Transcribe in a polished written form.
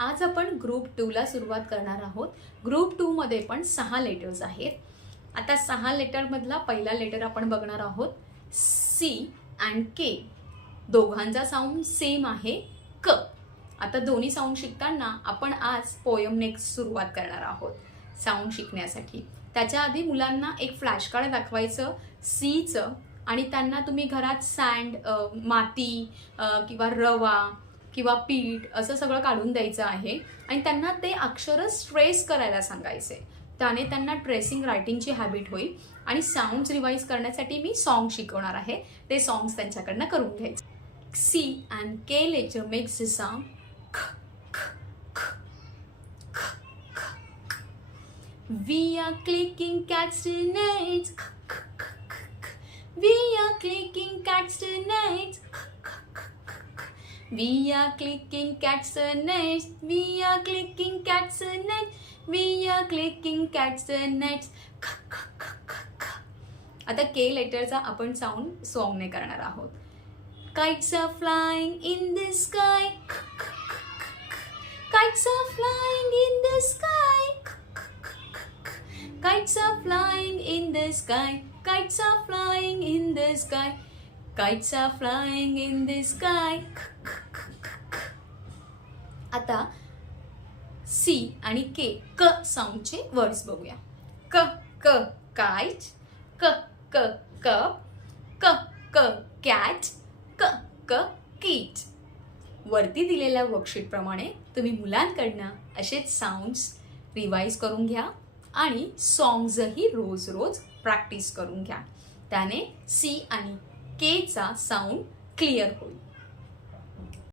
आज आपण ग्रुप 2 ला सुरुवात करणार आहोत। ग्रुप 2 मध्ये पण 6 लेटर्स आहेत। आता 6 लेटर मधला पहिला लेटर आपण बघणार आहोत सी अँड के। दोघांचा साऊंड सेम आहे क। आता दोन्ही साऊंड शिकताना आपण आज पोयम नेक्स्ट सुरुवात करणार आहोत साऊंड शिकण्यासाठी। त्याच्या आधी मुलांना एक फ्लॅश कार्ड दाखवायचं सी चं आणि त्यांना तुम्ही घरात सँड माती किंवा रवा किंवा पीठ असं सगळं काढून द्यायचं आहे आणि त्यांना ते अक्षर स्ट्रेस करायला सांगायचे। त्याने त्यांना ट्रेसिंग रायटिंगची हॅबिट होईल आणि साऊंड्स रिवाइज करण्यासाठी मी सॉन्ग शिकवणार आहे। ते सॉन्ग्स त्यांच्याकडनं करून घ्यायचे। C and K letter makes the sound We are clicking cats tonight. We are clicking cats tonight. We are clicking cats tonight. We are clicking cats tonight. We are clicking cats tonight. आता के लेटरचा आपण sound सॉन्गने करणार आहोत। Kites are flying in the sky. Kites are flying in the sky. Kites are flying in the sky. Kites are flying in the sky. Kites are flying in the sky. आता C आणि के क साऊंडचे words बघूया। क क kite, क क cup, क क कॅट, क क कीट। वरती दिलेल्या वर्कशीट प्रमाणे तुम्ही मुलांकडनं असेच साऊंड्स रिवाइज करून घ्या आणि सॉन्ग्सही रोज रोज प्रॅक्टिस करून घ्या। त्याने सी आणि के चा साऊंड क्लिअर होईल।